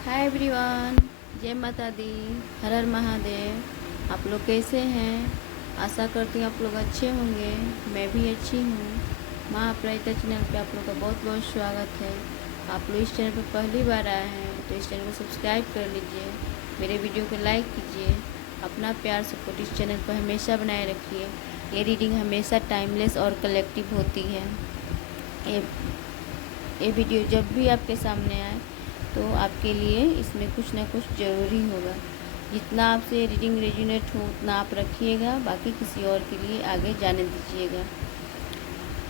Hi everyone, जय माता दी। हर हर महादेव। आप लोग कैसे हैं? आशा करती हूँ आप लोग अच्छे होंगे। मैं भी अच्छी हूँ। माँ अपराजिता चैनल पे आप लोग का बहुत बहुत स्वागत है। आप लोग इस चैनल पर पहली बार आए हैं तो इस चैनल को सब्सक्राइब कर लीजिए, मेरे वीडियो को लाइक कीजिए, अपना प्यार सपोर्ट इस चैनल पर हमेशा बनाए रखिए। ये रीडिंग हमेशा टाइमलेस और कलेक्टिव होती है। ये वीडियो जब भी आपके सामने आए तो आपके लिए इसमें कुछ ना कुछ ज़रूरी होगा। जितना आपसे रीडिंग रेजोनेट हो उतना आप रखिएगा, बाकी किसी और के लिए आगे जाने दीजिएगा।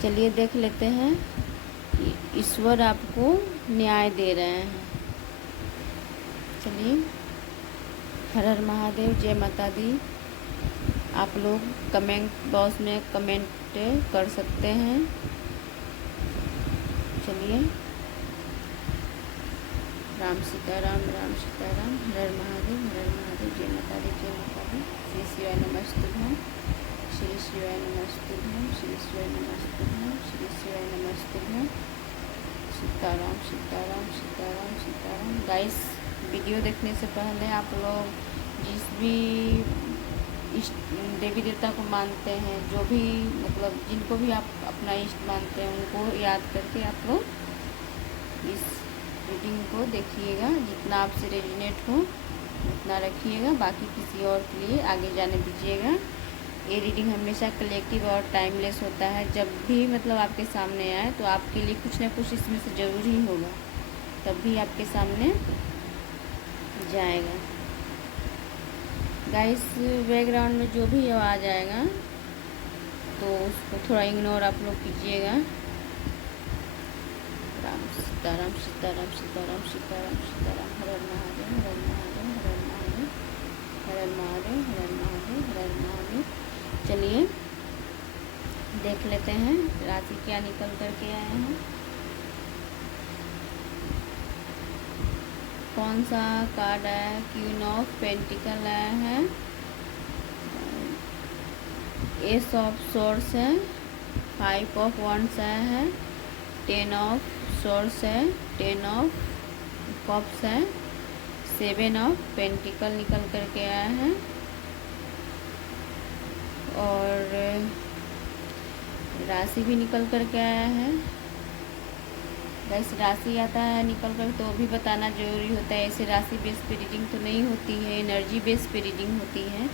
चलिए देख लेते हैं कि ईश्वर आपको न्याय दे रहे हैं। चलिए, हर हर महादेव, जय माता दी। आप लोग कमेंट बॉक्स में कमेंट कर सकते हैं। चलिए, राम सीताराम, हर हर महादेव, जय माता दी, जय माता दी। श्री शिवाय नमस्तुभ्यं, श्री शिवाय नमस्तुभ्यं, श्री शिवाय नमस्तुभ्यं, श्री शिवाय नमस्तुभ्यं। सीताराम सीताराम सीताराम सीताराम। गाइस, वीडियो देखने से पहले आप लोग जिस भी इष्ट देवी देवता को मानते हैं, जो भी मतलब जिनको भी आप अपना इष्ट मानते हैं, उनको याद करके आप लोग इस रीडिंग को देखिएगा। जितना आपसे रेजोनेट हो उतना रखिएगा, बाकी किसी और के लिए आगे जाने दीजिएगा। ये रीडिंग हमेशा कलेक्टिव और टाइमलेस होता है। जब भी मतलब आपके सामने आए तो आपके लिए कुछ ना कुछ इसमें से ज़रूरी होगा, तब भी आपके सामने जाएगा। गाइस, बैकग्राउंड में जो भी आवाज़ आएगा तो उसको थोड़ा इग्नोर आप लोग कीजिएगा। राम सीताराम सीताराम सीताराम सीताराम सीताराम। हर हर महादेव, हर हर महादेव, हर हर महादेव, हर हर महादेव, हर हर महादेव, हर हर महादेव। चलिए देख लेते हैं राशि क्या निकल करके आए हैं। कौन सा कार्ड आया? क्वीन ऑफ पेंटिकल आया है, एस ऑफ सोर्स है, 5 ऑफ वंड्स आया है, 10 ऑफ सोर्स है, 10 ऑफ कप्स है, 7 ऑफ पेंटिकल निकल करके आया है, और राशि भी निकल करके आया है। वैसे राशि आता है निकल कर तो भी बताना ज़रूरी होता है। ऐसे राशि बेस पे रीडिंग तो नहीं होती है, एनर्जी बेस पे रीडिंग होती है।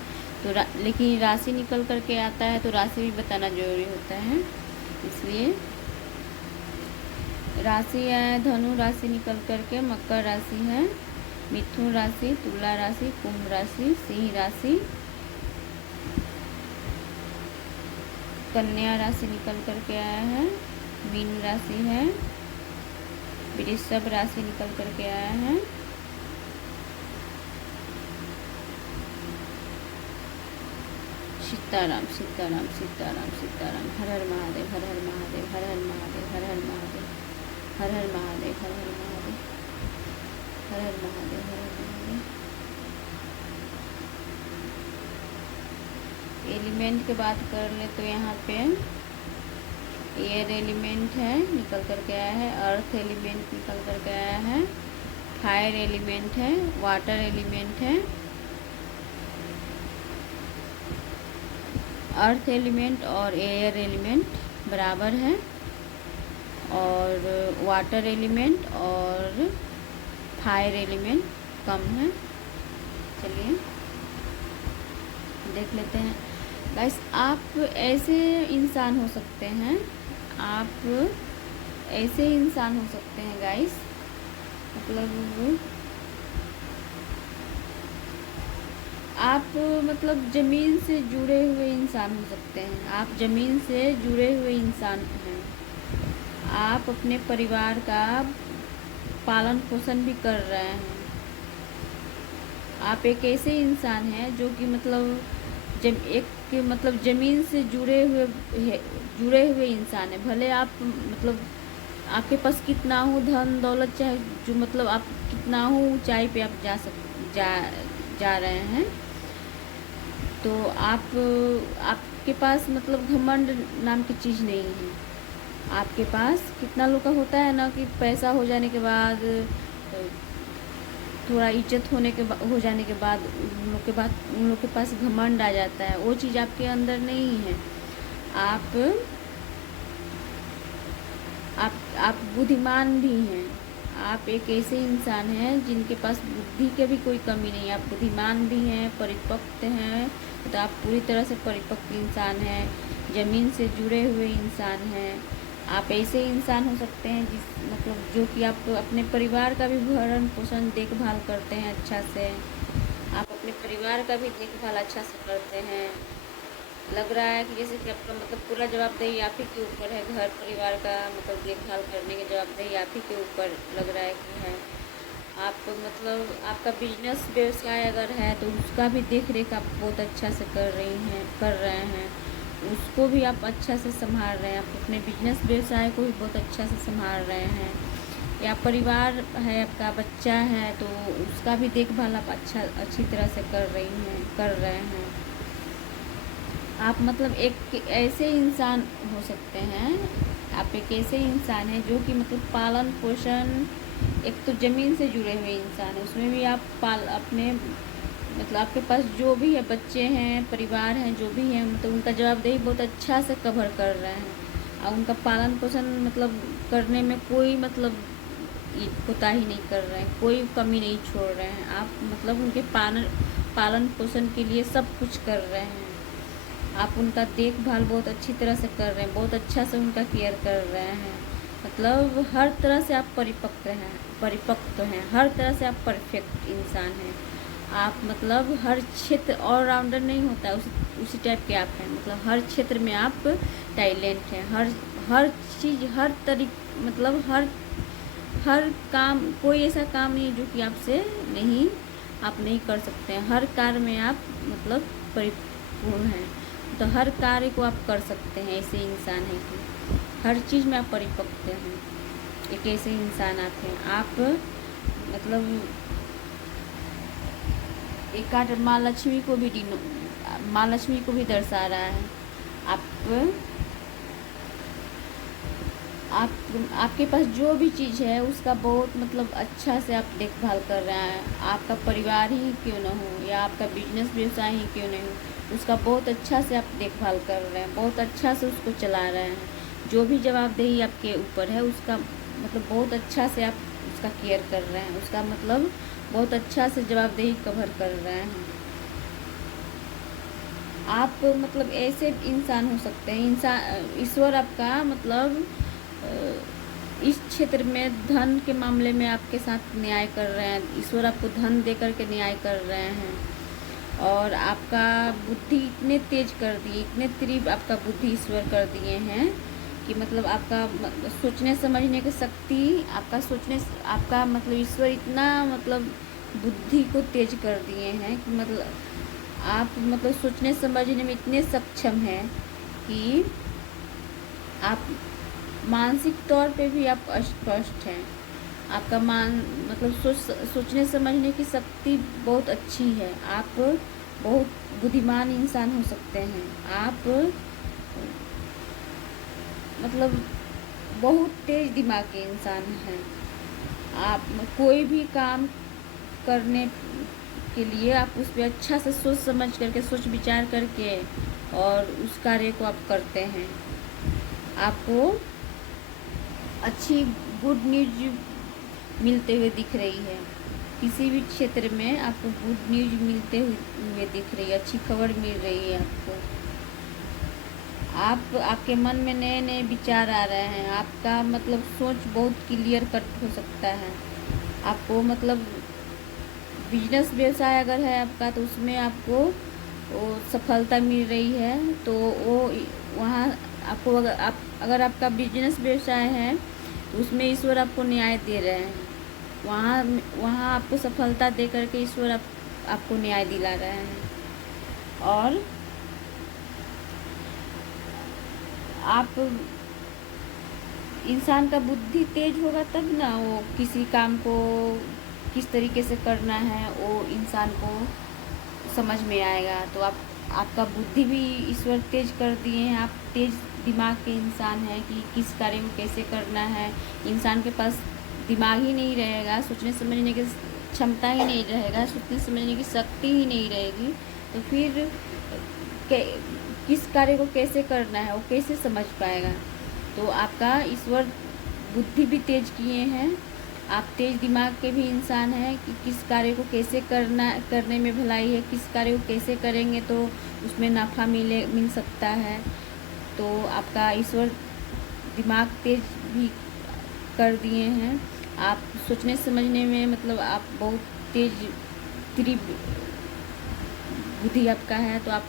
तो लेकिन राशि निकल करके आता है तो राशि भी बताना ज़रूरी होता है। इसलिए राशि है धनु राशि निकल करके मकर राशि है, मिथुन राशि, तुला राशि, कुंभ राशि, सिंह राशि, कन्या राशि निकल करके आया है, मीन राशि है, वृषभ राशि निकल करके आया है, सीताराम सीताराम सीताराम सीताराम। हर हर महादेव, हर हर महादेव, हर हर महादेव, हर हर महादेव, हर हर महादेव, हर हर महादेव, हर हर महादेव, हर हर महादेव। एलिमेंट की बात कर ले तो यहाँ पे एयर एलिमेंट है निकल करके आया है, अर्थ एलिमेंट निकल करके आया है, फायर एलिमेंट है, वाटर एलिमेंट है। अर्थ एलिमेंट और एयर एलिमेंट बराबर है, और वाटर एलिमेंट और फायर एलिमेंट कम है। चलिए देख लेते हैं। गाइस, आप ऐसे इंसान हो सकते हैं, आप ऐसे इंसान हो सकते हैं गाइस, मतलब आप मतलब ज़मीन से जुड़े हुए इंसान हो सकते हैं। आप ज़मीन से जुड़े हुए इंसान हैं। आप अपने परिवार का पालन पोषण भी कर रहे हैं। आप एक ऐसे इंसान हैं जो कि मतलब मतलब ज़मीन से जुड़े हुए इंसान है। भले आप मतलब आपके पास कितना हो धन दौलत, चाहे जो मतलब आप कितना हो ऊंचाई पे आप जा रहे हैं, तो आपके पास मतलब घमंड नाम की चीज़ नहीं है। आपके पास कितना लोग का होता है ना कि पैसा हो जाने के बाद थोड़ा इज्जत हो जाने के बाद उन लोग के पास घमंड आ जाता है। वो चीज़ आपके अंदर नहीं है। आप आप बुद्धिमान भी हैं। आप एक ऐसे इंसान हैं जिनके पास बुद्धि की भी कोई कमी नहीं है। आप बुद्धिमान भी हैं, परिपक्व हैं, तो आप पूरी तरह से परिपक्व इंसान हैं, ज़मीन से जुड़े हुए इंसान हैं। आप ऐसे इंसान हो सकते हैं जो कि आप अपने परिवार का भी भरण पोषण देखभाल करते हैं अच्छा से। आप अपने परिवार का भी देखभाल अच्छा से करते हैं। लग रहा है कि जैसे कि आपका पूरा जवाबदेही आप ही के ऊपर है। घर परिवार का देखभाल करने की जवाबदेही आप ही के ऊपर लग रहा है कि है। आप आपका बिजनेस व्यवसाय अगर है तो उसका भी देख रेख आप बहुत अच्छा से कर रहे हैं। उसको भी आप अच्छा से संभाल रहे हैं। आप अपने बिजनेस व्यवसाय को भी बहुत अच्छा से संभाल रहे हैं। या परिवार है, आपका बच्चा है, तो उसका भी देखभाल आप अच्छी तरह से कर रहे हैं। आप एक ऐसे इंसान हो सकते हैं। आप एक ऐसे इंसान हैं जो कि पालन पोषण, एक तो ज़मीन से जुड़े हुए इंसान है, उसमें भी आप अपने आपके पास जो भी है, बच्चे हैं, परिवार हैं, जो भी है, उनका जवाबदेही बहुत अच्छा से कवर कर रहे हैं। और उनका पालन पोषण करने में कोई कोताही नहीं कर रहे हैं, कोई कमी नहीं छोड़ रहे हैं। आप उनके पालन पोषण के लिए सब कुछ कर रहे हैं। आप उनका देखभाल बहुत अच्छी तरह से कर रहे हैं, बहुत अच्छा से उनका केयर कर रहे हैं। हर तरह से आप परिपक्व हैं, हर तरह से आप परफेक्ट इंसान हैं। आप हर क्षेत्र ऑलराउंडर नहीं होता, उसी टाइप के आप हैं। हर क्षेत्र में आप टैलेंट हैं। हर चीज़, हर हर काम, कोई ऐसा काम नहीं है जो कि आप नहीं कर सकते हैं। हर कार्य में आप परिपूर्ण हैं। तो हर कार्य को आप कर सकते हैं। ऐसे इंसान हैं कि हर चीज़ में आप परिपक्व हैं। एक ऐसे इंसान आप हैं। आप एक कार्ड माँ लक्ष्मी को भी दर्शा रहा है। आपके पास जो भी चीज़ है उसका बहुत अच्छा से आप देखभाल कर रहे हैं। आपका परिवार ही क्यों ना हो या आपका बिजनेस व्यवसाय ही क्यों नहीं हो, उसका बहुत अच्छा से आप देखभाल कर रहे हैं, बहुत अच्छा से उसको चला रहे हैं। जो भी जवाबदेही आपके ऊपर है उसका बहुत अच्छा से आप उसका केयर कर रहे हैं, उसका बहुत अच्छा से जवाबदेही कवर कर रहे हैं। आप ऐसे इंसान हो सकते हैं। ईश्वर आपका इस क्षेत्र में धन के मामले में आपके साथ न्याय कर रहे हैं। ईश्वर आपको धन दे करके न्याय कर रहे हैं। और आपका बुद्धि इतने तेज कर दिए, इतने तीव्र आपका बुद्धि ईश्वर कर दिए हैं कि आपका सोचने समझने की शक्ति, आपका ईश्वर इतना बुद्धि को तेज कर दिए हैं कि आप सोचने समझने में इतने सक्षम हैं कि आप मानसिक तौर पे भी आप अस्पष्ट हैं। आपका सोचने समझने की शक्ति बहुत अच्छी है। आप बहुत बुद्धिमान इंसान हो सकते हैं। आप बहुत तेज दिमाग के इंसान हैं। आप कोई भी काम करने के लिए आप उस पर अच्छा से सोच विचार करके और उस कार्य को आप करते हैं। आपको अच्छी गुड न्यूज मिलते हुए दिख रही है। किसी भी क्षेत्र में आपको गुड न्यूज मिलते हुए दिख रही है, अच्छी खबर मिल रही है आपको। आपके मन में नए नए विचार आ रहे हैं। आपका सोच बहुत क्लियर कट हो सकता है। आपको बिजनेस व्यवसाय अगर है आपका तो उसमें आपको वो सफलता मिल रही है। तो वो वहाँ आपको अगर आपका बिजनेस व्यवसाय है तो उसमें ईश्वर आपको न्याय दे रहे हैं। वहाँ आपको सफलता दे करके ईश्वर आपको न्याय दिला रहे हैं। और आप इंसान का बुद्धि तेज होगा तब ना वो किसी काम को किस तरीके से करना है वो इंसान को समझ में आएगा। तो आपका बुद्धि भी ईश्वर तेज कर दिए हैं। आप तेज दिमाग के इंसान हैं कि किस कार्य को कैसे करना है। इंसान के पास दिमाग ही नहीं रहेगा, सोचने समझने की क्षमता ही नहीं रहेगा, सोचने समझने की शक्ति ही नहीं रहेगी, तो फिर किस कार्य को कैसे करना है वो कैसे समझ पाएगा। तो आपका ईश्वर बुद्धि भी तेज किए हैं, आप तेज दिमाग के भी इंसान हैं कि किस कार्य को कैसे करने में भलाई है, किस कार्य को कैसे करेंगे तो उसमें नफ़ा मिल सकता है। तो आपका ईश्वर दिमाग तेज भी कर दिए हैं, आप सोचने समझने में मतलब आप बहुत तेज तीव्र बुद्धि आपका है, तो आप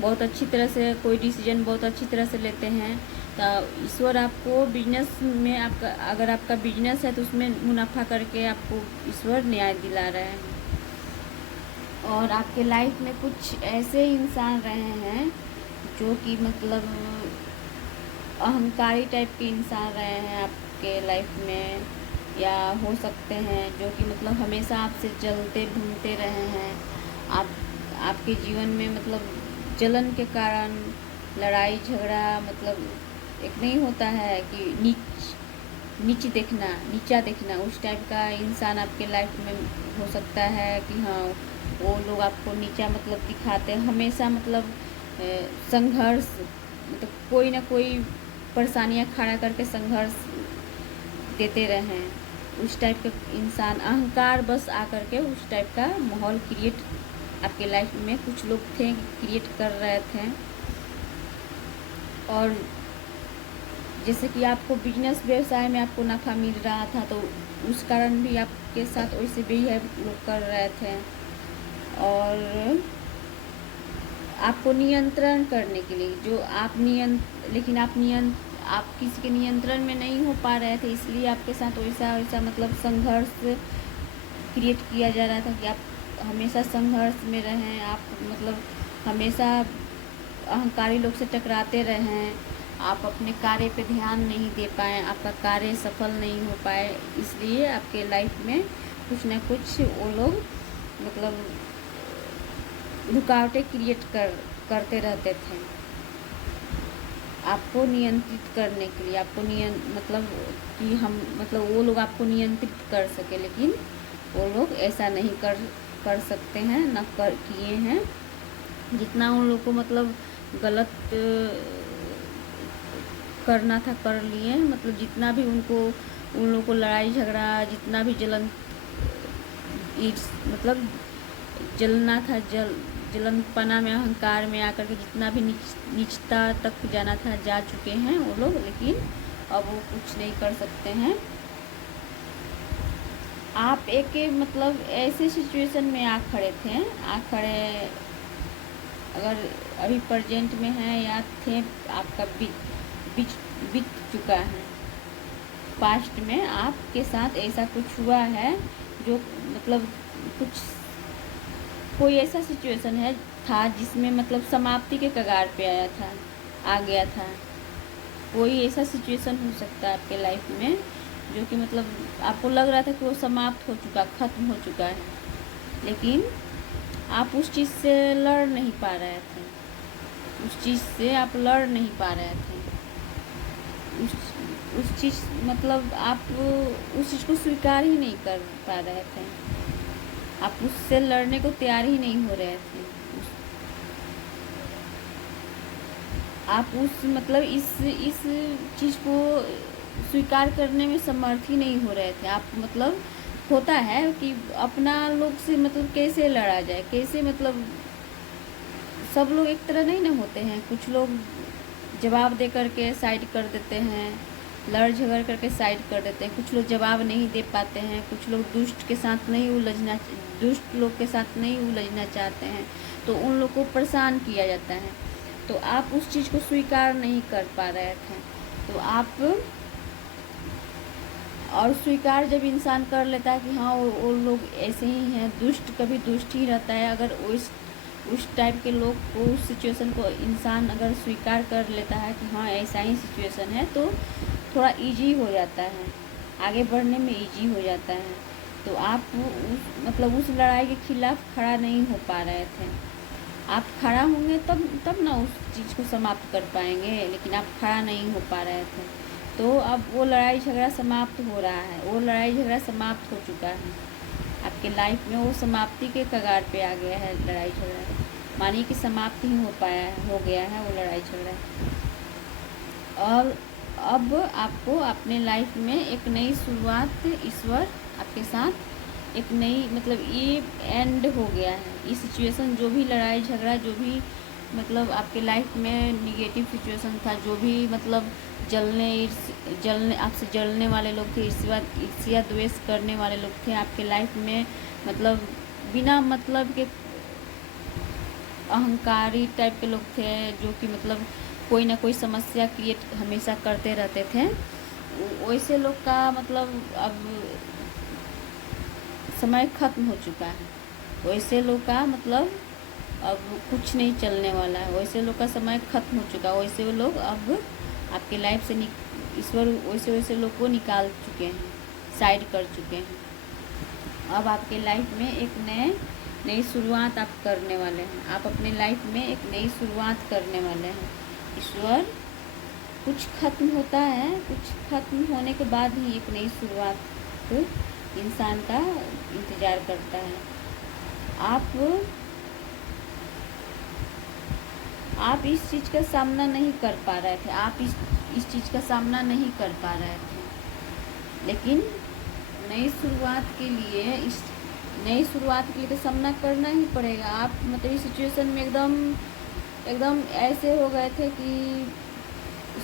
बहुत अच्छी तरह से कोई डिसीजन बहुत अच्छी तरह से लेते हैं। तो ईश्वर आपको बिजनेस में अगर आपका बिजनेस है तो उसमें मुनाफा करके आपको ईश्वर न्याय दिला रहे हैं। और आपके लाइफ में कुछ ऐसे इंसान रहे हैं जो कि मतलब अहंकारी टाइप के इंसान रहे हैं आपके लाइफ में, या हो सकते हैं जो कि मतलब हमेशा आपसे जलते भूनते रहे हैं। आपके जीवन में मतलब जलन के कारण लड़ाई झगड़ा, मतलब एक नहीं होता है कि नीचा देखना, उस टाइप का इंसान आपके लाइफ में हो सकता है कि हाँ वो लोग आपको नीचा मतलब दिखाते हैं हमेशा, मतलब संघर्ष, मतलब कोई ना कोई परेशानियां खड़ा करके संघर्ष देते रहें, उस टाइप के इंसान अहंकार बस आकर के उस टाइप का माहौल क्रिएट आपके लाइफ में कुछ लोग थे क्रिएट कर रहे थे। और जैसे कि आपको बिजनेस व्यवसाय में आपको नफ़ा मिल रहा था तो उस कारण भी आपके साथ वैसे बिहेव लोग कर रहे थे। और आपको नियंत्रण करने के लिए जो लेकिन आप किसी के नियंत्रण में नहीं हो पा रहे थे, इसलिए आपके साथ वैसा मतलब संघर्ष क्रिएट किया जा रहा था कि आप हमेशा संघर्ष में रहें, आप मतलब हमेशा अहंकारी लोग से टकराते रहें, आप अपने कार्य पे ध्यान नहीं दे पाए, आपका कार्य सफल नहीं हो पाए, इसलिए आपके लाइफ में कुछ ना कुछ वो लोग मतलब रुकावटें क्रिएट करते रहते थे आपको नियंत्रित करने के लिए, आपको मतलब कि हम मतलब वो लोग आपको नियंत्रित कर सके, लेकिन वो लोग ऐसा नहीं कर सकते हैं, न किए हैं। जितना उन लोग को मतलब गलत करना था कर लिए, मतलब जितना भी उन लोगों को लड़ाई झगड़ा, जितना भी मतलब जलना था, जलनपना में अहंकार में आकर के जितना भी नीचता तक जाना था जा चुके हैं वो लोग, लेकिन अब वो कुछ नहीं कर सकते हैं। आप एक मतलब ऐसे सिचुएशन में आ खड़े अगर अभी प्रेजेंट में हैं या थे, आपका बीत चुका है, पास्ट में आपके साथ ऐसा कुछ हुआ है जो मतलब कोई ऐसा सिचुएशन था जिसमें मतलब समाप्ति के कगार पे आ गया था। कोई ऐसा सिचुएशन हो सकता है आपके लाइफ में जो कि मतलब आपको लग रहा था कि वो समाप्त हो चुका, ख़त्म हो चुका है, लेकिन आप उस चीज़ से लड़ नहीं पा रहे थे, उस चीज़ से आप लड़ नहीं पा रहे थे, उस चीज़ मतलब आप उस चीज़ को स्वीकार ही नहीं कर पा रहे थे, आप उससे लड़ने को तैयार ही नहीं हो रहे थे, आप उस मतलब इस चीज़ को स्वीकार करने में समर्थ ही नहीं हो रहे थे। आप मतलब होता है कि अपना लोग से मतलब कैसे लड़ा जाए, कैसे मतलब सब लोग एक तरह नहीं ना होते हैं, कुछ लोग जवाब दे करके साइड कर देते हैं, लड़ झगड़ करके साइड कर देते हैं, कुछ लोग जवाब नहीं दे पाते हैं, कुछ लोग दुष्ट लोग के साथ नहीं उलझना चाहते हैं, तो उन लोग को परेशान किया जाता है। तो आप उस चीज़ को स्वीकार नहीं कर पा रहे थे, तो आप और स्वीकार जब इंसान कर लेता है कि हाँ वो लोग ऐसे ही हैं, कभी दुष्ट ही रहता है, अगर उस टाइप के लोग को उस सिचुएशन को इंसान अगर स्वीकार कर लेता है कि हाँ ऐसा ही सिचुएशन है, तो थोड़ा इजी हो जाता है, आगे बढ़ने में इजी हो जाता है। तो आप मतलब उस लड़ाई के खिलाफ खड़ा नहीं हो पा रहे थे, आप खड़ा होंगे तब ना उस चीज़ को समाप्त कर पाएंगे, लेकिन आप खड़ा नहीं हो पा रहे थे। तो अब वो लड़ाई झगड़ा समाप्त हो रहा है, वो लड़ाई झगड़ा समाप्त हो चुका है, आपके लाइफ में वो समाप्ति के कगार पे आ गया है लड़ाई झगड़ा। मानिए कि समाप्त ही हो गया है वो लड़ाई झगड़ा। और अब आपको अपने लाइफ में एक नई शुरुआत ईश्वर आपके साथ एक नई मतलब ये एंड हो गया है। ये सिचुएशन जो भी लड़ाई झगड़ा जो भी मतलब आपके लाइफ में निगेटिव सिचुएशन था, जो भी मतलब जलने आपसे जलने वाले लोग थे, ईर्ष्या द्वेष करने वाले लोग थे आपके लाइफ में, मतलब बिना मतलब के अहंकारी टाइप के लोग थे जो कि मतलब कोई ना कोई समस्या क्रिएट हमेशा करते रहते थे। वैसे लोग का मतलब अब समय ख़त्म हो चुका है। वैसे लोग का मतलब अब कुछ नहीं चलने वाला है। वैसे लोग का समय ख़त्म हो चुका है। वैसे लोग अब आपके लाइफ से ईश्वर वैसे लोग को निकाल चुके हैं, साइड कर चुके हैं। अब आपके लाइफ में एक नई शुरुआत आप करने वाले हैं। आप अपने लाइफ में एक नई शुरुआत करने वाले हैं। ईश्वर कुछ ख़त्म होता है, कुछ ख़त्म होने के बाद ही एक नई शुरुआत इंसान का इंतज़ार करता है। आप इस चीज़ का सामना नहीं कर पा रहे थे। आप इस चीज़ का सामना नहीं कर पा रहे थे, लेकिन नई शुरुआत के लिए तो सामना करना ही पड़ेगा। आप मतलब इस सिचुएशन में एकदम ऐसे हो गए थे कि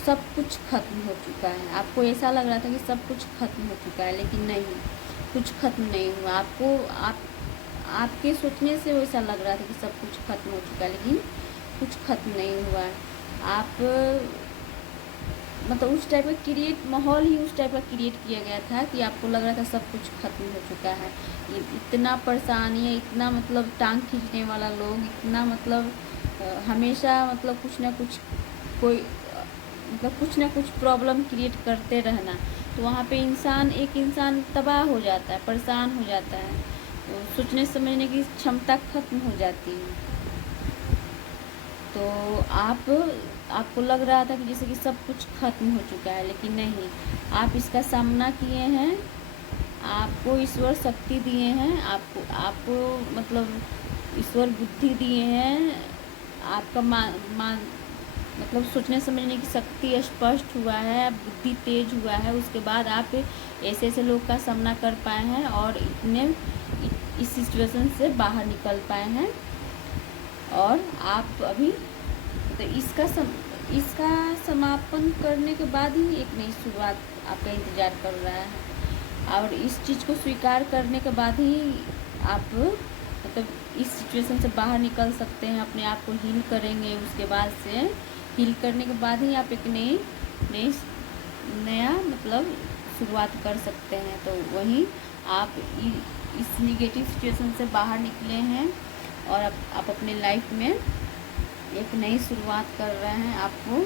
सब कुछ ख़त्म हो चुका है। आपको ऐसा लग रहा था कि सब कुछ ख़त्म हो चुका है, लेकिन नहीं, कुछ ख़त्म नहीं हुआ। आपके सोचने से वैसा लग रहा था कि सब कुछ ख़त्म हो चुका है, लेकिन कुछ ख़त्म नहीं हुआ है। आप मतलब उस टाइप का माहौल ही उस टाइप का क्रिएट किया गया था कि आपको लग रहा था सब कुछ ख़त्म हो चुका है। इतना परेशानी है, इतना मतलब टांग खींचने वाला लोग, इतना मतलब हमेशा मतलब कुछ ना कुछ प्रॉब्लम क्रिएट करते रहना। तो वहाँ पे एक इंसान तबाह हो जाता है, परेशान हो जाता है, तो सोचने समझने की क्षमता ख़त्म हो जाती है। तो आपको लग रहा था कि जैसे कि सब कुछ ख़त्म हो चुका है, लेकिन नहीं, आप इसका सामना किए हैं। आपको ईश्वर शक्ति दिए हैं, आपको मतलब ईश्वर बुद्धि दिए हैं। आपका मतलब सोचने समझने की शक्ति स्पष्ट हुआ है, बुद्धि तेज हुआ है। उसके बाद आप ऐसे लोग का सामना कर पाए हैं और इस सिचुएशन से बाहर निकल पाए हैं। और आप अभी तो इसका समापन करने के बाद ही एक नई शुरुआत आपका इंतज़ार कर रहा है। और इस चीज़ को स्वीकार करने के बाद ही आप मतलब इस सिचुएशन से बाहर निकल सकते हैं, अपने आप को हील करेंगे। उसके बाद से हील करने के बाद ही आप एक नया मतलब शुरुआत कर सकते हैं। तो वहीं आप इस निगेटिव सिचुएशन से बाहर निकले हैं और आप अपने लाइफ में एक नई शुरुआत कर रहे हैं। आपको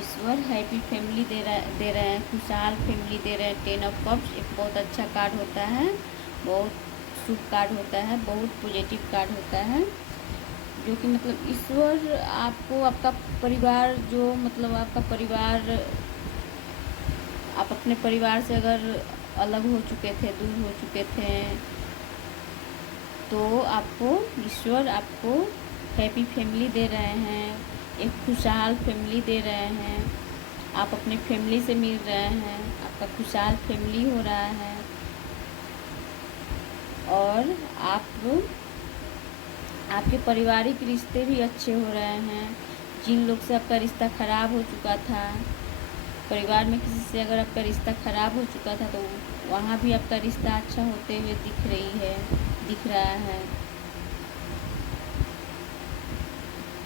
ईश्वर हैप्पी फैमिली दे रहे हैं, खुशहाल फैमिली दे रहे हैं। 10 ऑफ कप्स एक बहुत अच्छा कार्ड होता है, बहुत शुभ कार्ड होता है, बहुत पॉजिटिव कार्ड होता है, जो कि मतलब ईश्वर आपको आपका परिवार जो मतलब आपका परिवार, आप अपने परिवार से अगर अलग हो चुके थे, दूर हो चुके थे, तो आपको ईश्वर आपको हैप्पी फैमिली दे रहे हैं, एक खुशहाल फैमिली दे रहे हैं। आप अपने फैमिली से मिल रहे हैं, आपका खुशहाल फैमिली हो रहा है। और आपके पारिवारिक रिश्ते भी अच्छे हो रहे हैं। जिन लोग से आपका रिश्ता ख़राब हो चुका था, परिवार में किसी से अगर आपका रिश्ता ख़राब हो चुका था, तो वहाँ भी आपका रिश्ता अच्छा होते हुए दिख रहा है।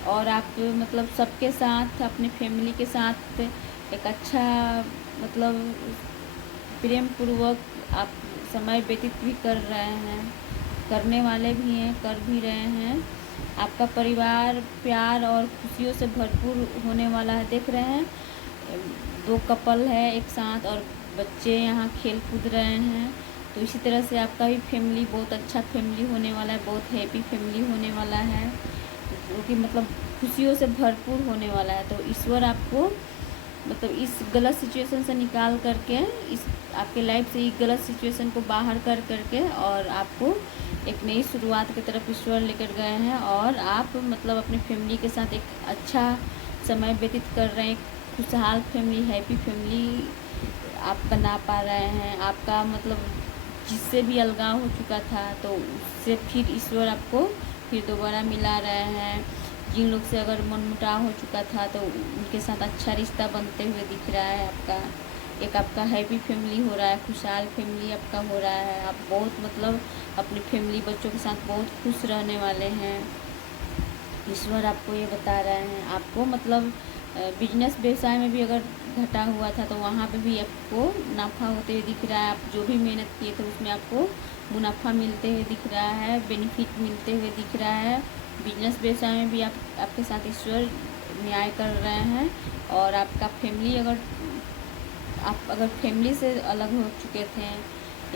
और आप मतलब सबके साथ, अपने फैमिली के साथ एक अच्छा मतलब प्रेम पूर्वक आप समय व्यतीत भी कर रहे हैं, करने वाले भी हैं, कर भी रहे हैं। आपका परिवार प्यार और खुशियों से भरपूर होने वाला है। देख रहे हैं 2 कपल है एक साथ और बच्चे यहाँ खेल कूद रहे हैं। तो इसी तरह से आपका भी फैमिली बहुत अच्छा फैमिली होने वाला है, बहुत हैप्पी फैमिली होने वाला है, जो कि मतलब खुशियों से भरपूर होने वाला है। तो ईश्वर आपको मतलब इस गलत सिचुएशन से निकाल करके, इस आपके लाइफ से इस गलत सिचुएशन को बाहर कर करके और आपको एक नई शुरुआत की तरफ ईश्वर लेकर गए हैं। और आप मतलब अपने फैमिली के साथ एक अच्छा समय व्यतीत कर रहे हैं। खुशहाल फैमिली, हैप्पी फैमिली आप बना पा रहे हैं। आपका मतलब जिससे भी अलगाव हो चुका था तो उससे फिर ईश्वर आपको फिर दोबारा मिला रहे हैं। जिन लोग से अगर मनमुटाव हो चुका था तो उनके साथ अच्छा रिश्ता बनते हुए दिख रहा है आपका। एक आपका हैप्पी फैमिली हो रहा है, खुशहाल फैमिली आपका हो रहा है। आप बहुत मतलब अपनी फैमिली बच्चों के साथ बहुत खुश रहने वाले हैं। ईश्वर आपको ये बता रहे हैं। आपको मतलब बिजनेस व्यवसाय में भी अगर घटा हुआ था तो वहाँ पे भी आपको मुनाफा होते हुए दिख रहा है। आप जो भी मेहनत किए थे उसमें आपको मुनाफा मिलते हुए दिख रहा है, बेनिफिट मिलते हुए दिख रहा है। बिजनेस व्यवसाय में भी आपके साथ ईश्वर न्याय कर रहे हैं। और आपका फैमिली अगर फैमिली से अलग हो चुके थे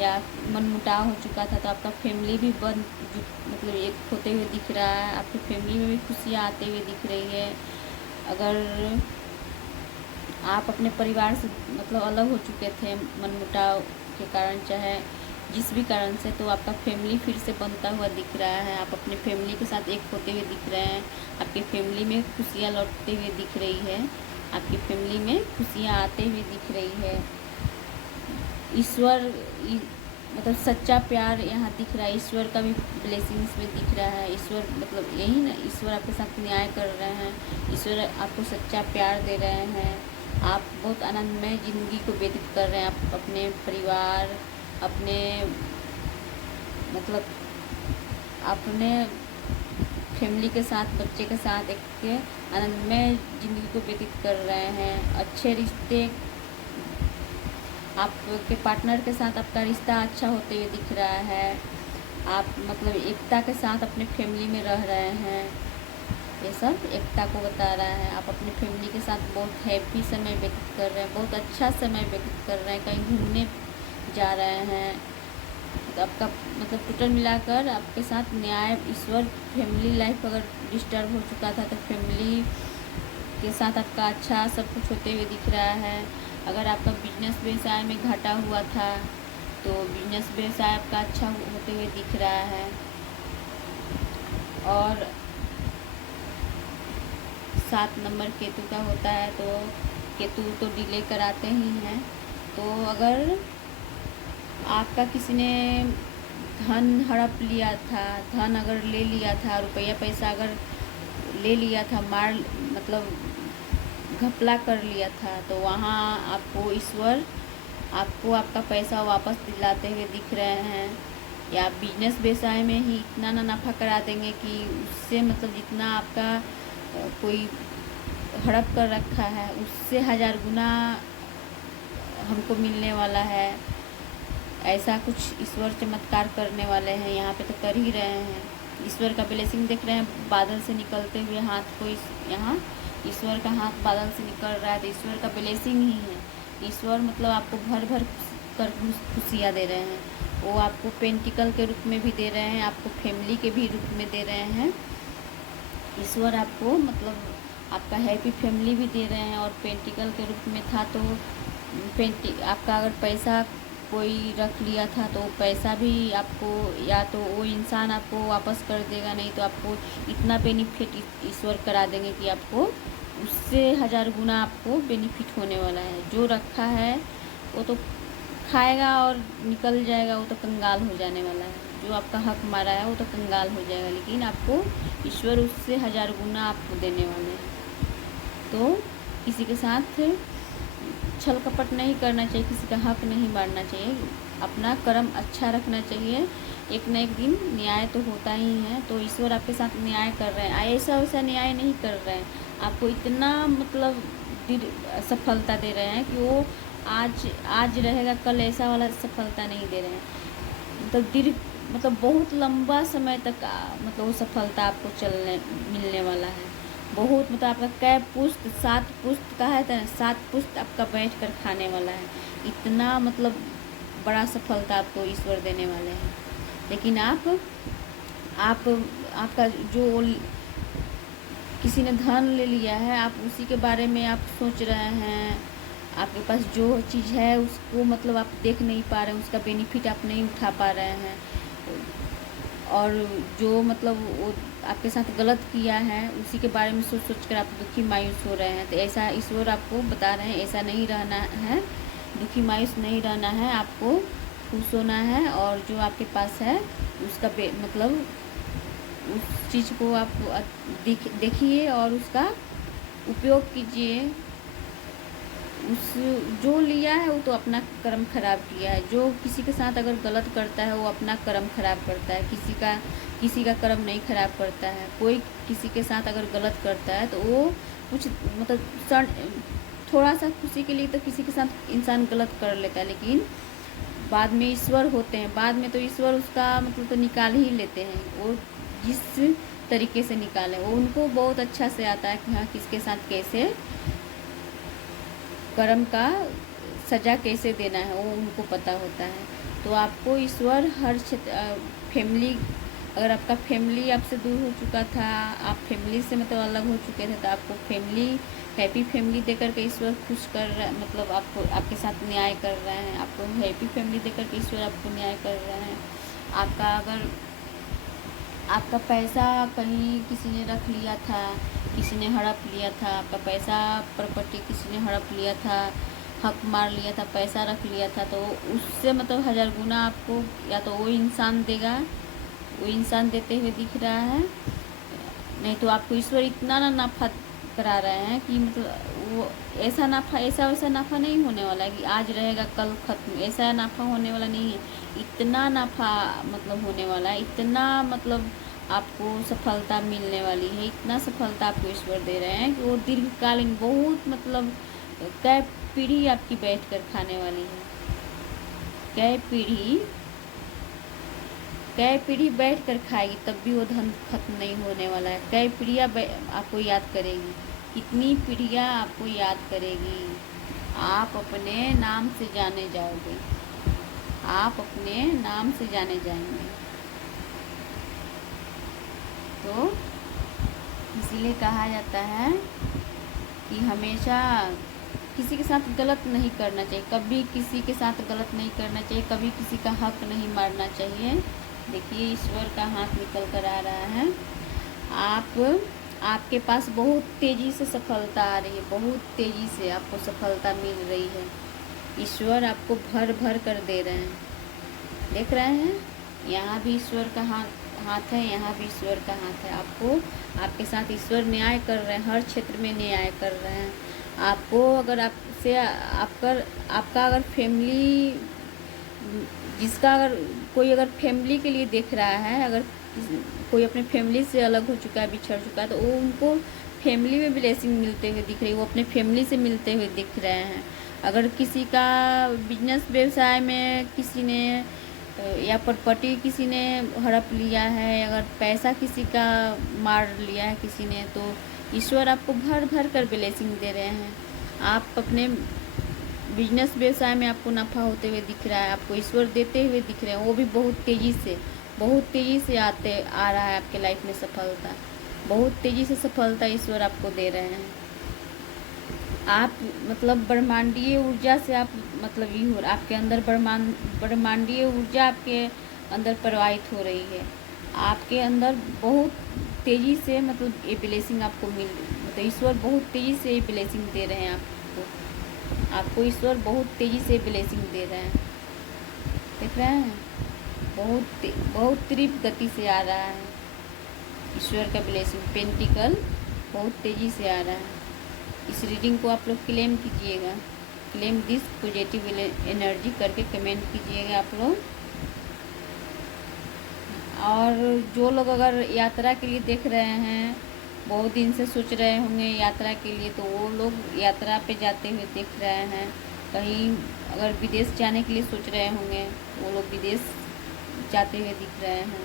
या मनमुटाव हो चुका था तो आपका फैमिली भी मतलब एक होते हुए दिख रहा है। आपकी फैमिली में भी खुशियाँ आते हुए दिख रही है। अगर आप अपने परिवार से मतलब अलग हो चुके थे मनमुटाव के कारण, चाहे जिस भी कारण से, तो आपका फैमिली फिर से बनता हुआ दिख रहा है। आप अपने फैमिली के साथ एक होते हुए दिख रहे हैं। आपकी फैमिली में खुशियाँ लौटते हुए दिख रही है। आपकी फैमिली में खुशियाँ आते हुए दिख रही है। ईश्वर मतलब सच्चा प्यार यहाँ दिख रहा है। ईश्वर का भी ब्लेसिंग्स में दिख रहा है। ईश्वर मतलब यही ना, ईश्वर आपके साथ न्याय कर रहे हैं। ईश्वर आपको सच्चा प्यार दे रहे हैं। आप बहुत आनंदमय ज़िंदगी को व्यतीत कर रहे हैं। आप अपने परिवार, अपने मतलब अपने फैमिली के साथ, बच्चे के साथ एक आनंदमय ज़िंदगी को व्यतीत कर रहे हैं। अच्छे रिश्ते, आपके पार्टनर के साथ आपका रिश्ता अच्छा होते हुए दिख रहा है। आप मतलब एकता के साथ अपने फैमिली में रह रहे हैं। ये सब एकता को बता रहा है। आप अपनी फैमिली के साथ बहुत हैप्पी समय व्यतीत कर रहे हैं, बहुत अच्छा समय व्यतीत कर रहे हैं, कहीं घूमने जा रहे हैं। तो आपका मतलब टोटल मिलाकर आपके साथ न्याय ईश्वर, फैमिली लाइफ अगर डिस्टर्ब हो चुका था तो फैमिली के साथ आपका अच्छा सब कुछ होते हुए दिख रहा है। अगर आपका बिजनेस व्यवसाय में घाटा हुआ था तो बिजनेस व्यवसाय आपका अच्छा होते हुए दिख रहा है। और 7 नंबर केतु का होता है तो केतु तो डिले कराते ही हैं। तो अगर आपका किसी ने धन हड़प लिया था, धन अगर ले लिया था, रुपया पैसा अगर ले लिया था, मतलब घपला कर लिया था, तो वहाँ आपको ईश्वर आपको आपका पैसा वापस दिलाते हुए दिख रहे हैं। या बिजनेस व्यवसाय में ही इतना नफ़ा करा देंगे कि उससे मतलब जितना आपका कोई हड़प कर रखा है उससे 1000 गुना हमको मिलने वाला है। ऐसा कुछ ईश्वर चमत्कार करने वाले हैं, यहाँ पे तो कर ही रहे हैं। ईश्वर का ब्लेसिंग देख रहे हैं, बादल से निकलते हुए हाथ को, यहाँ ईश्वर का हाथ बादल से निकल रहा है तो ईश्वर का ब्लेसिंग ही है। ईश्वर मतलब आपको भर भर कर खुशियाँ दे रहे हैं। वो आपको पेंटिकल के रूप में भी दे रहे हैं, आपको फैमिली के भी रूप में दे रहे हैं। ईश्वर आपको मतलब आपका हैप्पी फैमिली भी दे रहे हैं। और पेंटिकल के रूप में था तो आपका अगर पैसा कोई रख लिया था तो पैसा भी आपको, या तो वो इंसान आपको वापस कर देगा, नहीं तो आपको इतना बेनिफिट ईश्वर करा देंगे कि आपको उससे 1000 गुना आपको बेनिफिट होने वाला है। जो रखा है वो तो खाएगा और निकल जाएगा, वो तो कंगाल हो जाने वाला है। जो आपका हक मारा है वो तो कंगाल हो जाएगा, लेकिन आपको ईश्वर उससे 1000 गुना आपको देने वाले हैं। तो किसी के साथ छल कपट नहीं करना चाहिए, किसी का हक नहीं मारना चाहिए, अपना कर्म अच्छा रखना चाहिए। एक न एक दिन न्याय तो होता ही है। तो ईश्वर आपके साथ न्याय कर रहे हैं, ऐसा वैसा न्याय नहीं कर रहे हैं, आपको इतना मतलब सफलता दे रहे हैं कि वो आज रहेगा कल ऐसा वाला सफलता नहीं दे रहे हैं। मतलब बहुत लंबा समय तक मतलब वो सफलता आपको मिलने वाला है। बहुत मतलब आपका कै पुश्त, 7 पुश्त का है तो 7 पुश्त आपका बैठ कर खाने वाला है। इतना मतलब बड़ा सफलता आपको ईश्वर देने वाले हैं। लेकिन आपका जो किसी ने धन ले लिया है, आप उसी के बारे में आप सोच रहे हैं, आपके पास जो चीज़ है उसको मतलब आप देख नहीं पा रहे हैं, उसका बेनिफिट आप नहीं उठा पा रहे हैं, और जो मतलब वो आपके साथ गलत किया है उसी के बारे में सोच सोच कर आप दुखी मायूस हो रहे हैं। तो ऐसा ईश्वर आपको बता रहे हैं, ऐसा नहीं रहना है, दुखी मायूस नहीं रहना है, आपको खुश होना है, और जो आपके पास है उसका मतलब उस चीज़ को आप देखिए और उसका उपयोग कीजिए। उस जो लिया है वो तो अपना कर्म खराब किया है। जो किसी के साथ अगर गलत करता है वो अपना कर्म खराब करता है, किसी का कर्म नहीं खराब करता है। कोई किसी के साथ अगर गलत करता है तो वो कुछ मतलब थोड़ा सा खुशी के लिए तो किसी के साथ इंसान गलत कर लेता है, लेकिन बाद में ईश्वर होते हैं, बाद में तो ईश्वर उसका मतलब तो निकाल ही लेते हैं। वो जिस तरीके से निकाले वो उनको बहुत अच्छा से आता है कि हाँ किसके साथ कैसे कर्म का सज़ा कैसे देना है, वो उनको पता होता है। तो आपको ईश्वर हर फैमिली, अगर आपका फैमिली आपसे दूर हो चुका था, आप फैमिली से मतलब अलग हो चुके थे, तो आपको फैमिली हैप्पी फैमिली देकर के ईश्वर खुश कर रहे हैं, मतलब आपको आपके साथ न्याय कर रहे हैं। आपको हैप्पी फैमिली देकर के ईश्वर आपको न्याय कर रहे हैं। आपका अगर आपका पैसा कहीं किसी ने रख लिया था, किसी ने हड़प लिया था, आपका पैसा प्रॉपर्टी किसी ने हड़प लिया था, हक मार लिया था, पैसा रख लिया था, तो उससे मतलब 1000 गुना आपको या तो वो इंसान देगा, वो इंसान देते हुए दिख रहा है, नहीं तो आपको ईश्वर इतना ना नफ़ा करा रहे हैं कि मतलब वो ऐसा नफ़ा, ऐसा वैसा नफ़ा नहीं होने वाला है कि आज रहेगा कल ख़त्म, ऐसा नफ़ा होने वाला नहीं है। इतना नफ़ा मतलब होने वाला है, इतना मतलब आपको सफलता मिलने वाली है, इतना सफलता आपको ईश्वर दे रहे हैं कि वो दीर्घकालीन बहुत मतलब कई पीढ़ी आपकी बैठ कर खाने वाली है। कई पीढ़ी बैठ कर खाएगी तब भी वो धन खत्म नहीं होने वाला है। कई पीढ़ियाँ आपको याद करेगी, कितनी पीढ़ियाँ आपको याद करेगी। आप अपने नाम से जाने जाओगे, आप अपने नाम से जाने जाएंगे। तो इसीलिए कहा जाता है कि हमेशा किसी के साथ गलत नहीं करना चाहिए, कभी किसी के साथ गलत नहीं करना चाहिए, कभी किसी का हक नहीं मारना चाहिए। देखिए ईश्वर का हाथ निकल कर आ रहा है। आपके पास बहुत तेज़ी से सफलता आ रही है, बहुत तेज़ी से आपको सफलता मिल रही है। ईश्वर आपको भर भर कर दे रहे हैं, देख रहे हैं। यहाँ भी ईश्वर का हाथ है, यहाँ भी ईश्वर का हाथ है। आपके साथ ईश्वर न्याय कर रहे हैं, हर क्षेत्र में न्याय कर रहे हैं। आपको अगर आपका अगर फैमिली, जिसका अगर कोई अगर फैमिली के लिए देख रहा है, अगर कोई अपने फैमिली से अलग हो चुका है, बिछड़ चुका है, तो वो उनको फैमिली में ब्लेसिंग मिलते हुए दिख रही है, वो अपने फैमिली से मिलते हुए दिख रहे हैं। अगर किसी का बिजनेस व्यवसाय में किसी ने या प्रॉपर्टी किसी ने हड़प लिया है, अगर पैसा किसी का मार लिया है किसी ने, तो ईश्वर आपको भर भर कर ब्लेसिंग दे रहे हैं। आप अपने बिजनेस व्यवसाय में आपको नफ़ा होते हुए दिख रहा है, आपको ईश्वर देते हुए दिख रहे हैं, वो भी बहुत तेज़ी से आ रहा है आपके लाइफ में सफलता, बहुत तेज़ी से सफलता ईश्वर आपको दे रहे हैं। आप मतलब ब्रह्मांडीय ऊर्जा से आप मतलब ये हो, आपके अंदर ब्रह्मांडीय ऊर्जा आपके अंदर प्रवाहित हो रही है। आपके अंदर बहुत तेज़ी से मतलब ये ब्लेसिंग आपको मतलब ईश्वर बहुत तेज़ी से ये ब्लेसिंग दे रहे हैं आपको ईश्वर बहुत तेज़ी से ब्लेसिंग दे रहे हैं, देख रहे हैं। बहुत तीव्र गति से आ रहा है ईश्वर का ब्लेसिंग, पेंटिकल बहुत तेज़ी से आ रहा है। इस रीडिंग को आप लोग क्लेम कीजिएगा, क्लेम दिस पॉजिटिव एनर्जी करके कमेंट कीजिएगा आप लोग। और जो लोग अगर यात्रा के लिए देख रहे हैं, बहुत दिन से सोच रहे होंगे यात्रा के लिए, तो वो लोग यात्रा पे जाते हुए दिख रहे हैं। कहीं अगर विदेश जाने के लिए सोच रहे होंगे, वो लोग विदेश जाते हुए दिख रहे हैं।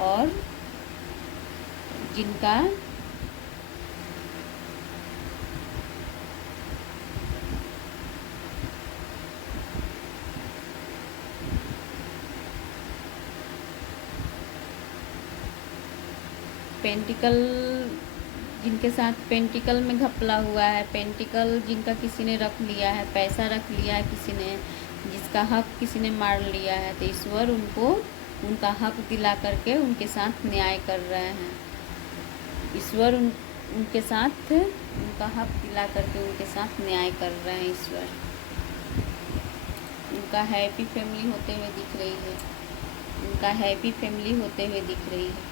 और जिनका पेंटिकल जिनके साथ पेंटिकल में घपला हुआ है, पेंटिकल जिनका किसी ने रख लिया है, पैसा रख लिया है किसी ने, जिसका हक किसी ने मार लिया है, तो ईश्वर उनको उनका हक दिला करके उनके साथ न्याय कर रहे हैं। ईश्वर उनके साथ उनका हक दिला करके उनके साथ न्याय कर रहे हैं ईश्वर। उनका हैप्पी फैमिली होते हुए दिख रही है, उनका हैप्पी फैमिली होते हुए दिख रही है,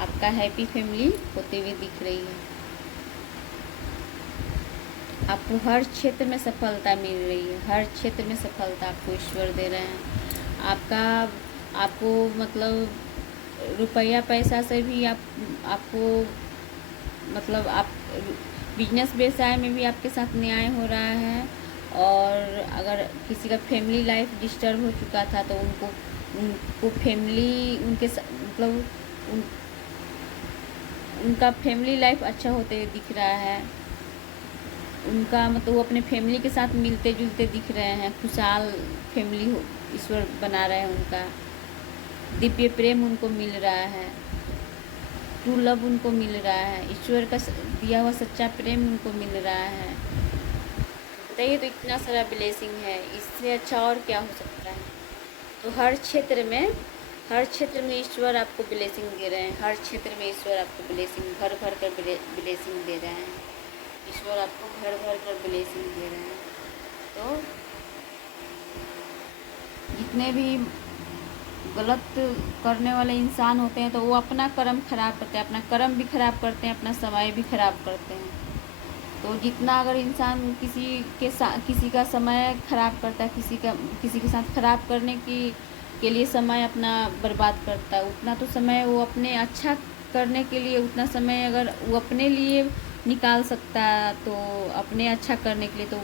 आपका हैप्पी फैमिली होते हुए दिख रही है। आपको हर क्षेत्र में सफलता मिल रही है, हर क्षेत्र में सफलता आपको ईश्वर दे रहे हैं। आपको मतलब रुपया पैसा से भी आपको मतलब आप बिजनेस व्यवसाय में भी आपके साथ न्याय हो रहा है। और अगर किसी का फैमिली लाइफ डिस्टर्ब हो चुका था तो उनको फैमिली उनके मतलब उनका फैमिली लाइफ अच्छा होते हुए दिख रहा है। उनका मतलब वो अपने फैमिली के साथ मिलते जुलते दिख रहे हैं, खुशहाल फैमिली ईश्वर बना रहे हैं। उनका दिव्य प्रेम उनको मिल रहा है, ट्रू लव उनको मिल रहा है, ईश्वर का दिया हुआ सच्चा प्रेम उनको मिल रहा है। बताइए, तो इतना सारा ब्लेसिंग है, इससे अच्छा और क्या हो सकता है। तो हर क्षेत्र में ईश्वर आपको ब्लेसिंग दे रहे हैं, हर क्षेत्र में ईश्वर आपको ब्लेसिंग भर भर कर ब्लेसिंग दे रहे हैं। ईश्वर आपको भर भर कर ब्लेसिंग दे रहे हैं। तो जितने भी गलत करने वाले इंसान होते हैं तो वो अपना कर्म खराब करते हैं, अपना कर्म भी खराब करते हैं, अपना समय भी खराब करते हैं। तो जितना अगर इंसान किसी का समय खराब करता है, किसी के साथ खराब करने के लिए समय अपना बर्बाद करता है, उतना तो समय वो अपने अच्छा करने के लिए, उतना समय अगर वो अपने लिए निकाल सकता है तो अपने अच्छा करने के लिए तो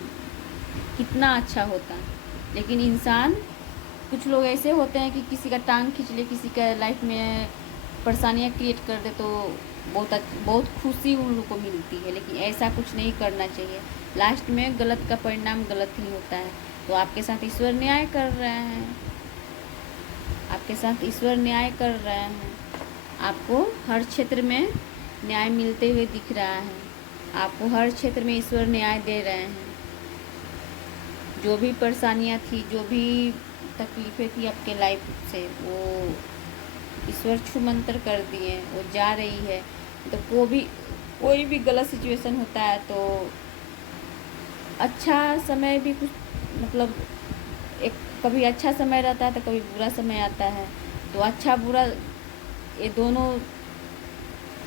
कितना अच्छा होता। लेकिन इंसान, कुछ लोग ऐसे होते हैं कि किसी का टांग खींच ले, किसी का लाइफ में परेशानियाँ क्रिएट कर दे तो बहुत खुशी उन लोगों को मिलती है। लेकिन ऐसा कुछ नहीं करना चाहिए, लास्ट में गलत का परिणाम गलत ही होता है। तो आपके साथ ईश्वर न्याय कर रहे हैं, आपके साथ ईश्वर न्याय कर रहे हैं। आपको हर क्षेत्र में न्याय मिलते हुए दिख रहा है, आपको हर क्षेत्र में ईश्वर न्याय दे रहे हैं। जो भी परेशानियाँ थी, जो भी तकलीफ़ें थी आपके लाइफ से, वो ईश्वर छूमंतर कर दिए, वो जा रही है। तो कोई भी गलत सिचुएशन होता है तो अच्छा समय भी कुछ मतलब एक कभी अच्छा समय रहता है तो कभी बुरा समय आता है। तो अच्छा बुरा ये दोनों,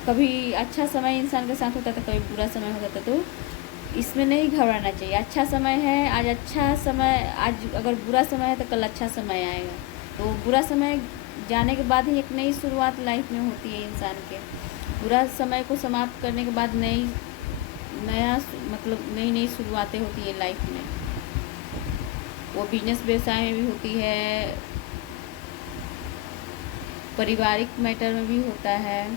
कभी अच्छा समय इंसान के साथ होता है तो कभी बुरा समय हो जाता है। तो इसमें नहीं घबराना चाहिए। अच्छा समय है, आज अच्छा समय, आज अगर बुरा समय है तो कल अच्छा समय आएगा। तो बुरा समय जाने के बाद ही एक नई शुरुआत लाइफ में होती है इंसान के। बुरा समय को समाप्त करने के बाद नई नई शुरुआतें होती है लाइफ में। वो बिजनेस व्यवसाय में भी होती है, पारिवारिक मैटर में भी होता है,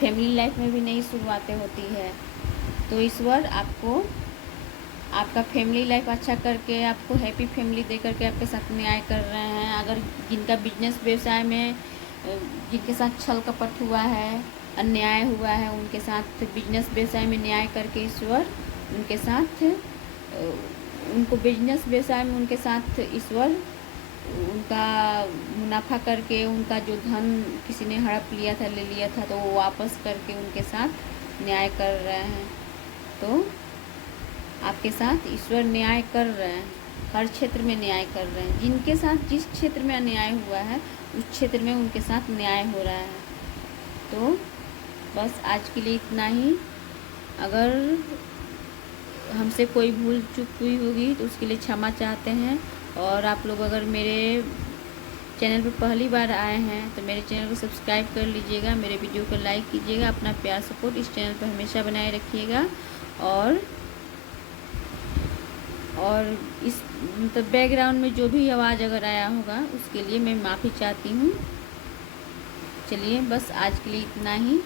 फैमिली लाइफ में भी नई शुरुआतें होती है। तो ईश्वर आपको आपका फैमिली लाइफ अच्छा करके, आपको हैप्पी फैमिली दे करके आपके साथ न्याय कर रहे हैं। अगर जिनका बिजनेस व्यवसाय में जिनके साथ छल कपट हुआ है, अन्याय हुआ है, उनके साथ बिजनेस व्यवसाय में न्याय करके ईश्वर उनके साथ उनको बिजनेस व्यवसाय में उनके साथ ईश्वर उनका मुनाफा करके, उनका जो धन किसी ने हड़प लिया था, ले लिया था, तो वो वापस करके उनके साथ न्याय कर रहे हैं। तो आपके साथ ईश्वर न्याय कर रहे हैं, हर क्षेत्र में न्याय कर रहे हैं। जिनके साथ जिस क्षेत्र में अन्याय हुआ है उस क्षेत्र में उनके साथ न्याय हो रहा है। तो बस आज के लिए इतना ही। अगर हमसे कोई भूल चूक हुई होगी तो उसके लिए क्षमा चाहते हैं। और आप लोग अगर मेरे चैनल पर पहली बार आए हैं तो मेरे चैनल को सब्सक्राइब कर लीजिएगा, मेरे वीडियो को लाइक कीजिएगा, अपना प्यार सपोर्ट इस चैनल पर हमेशा बनाए रखिएगा। और इस मतलब बैकग्राउंड में जो भी आवाज़ अगर आया होगा उसके लिए मैं माफ़ी चाहती हूँ। चलिए, बस आज के लिए इतना ही।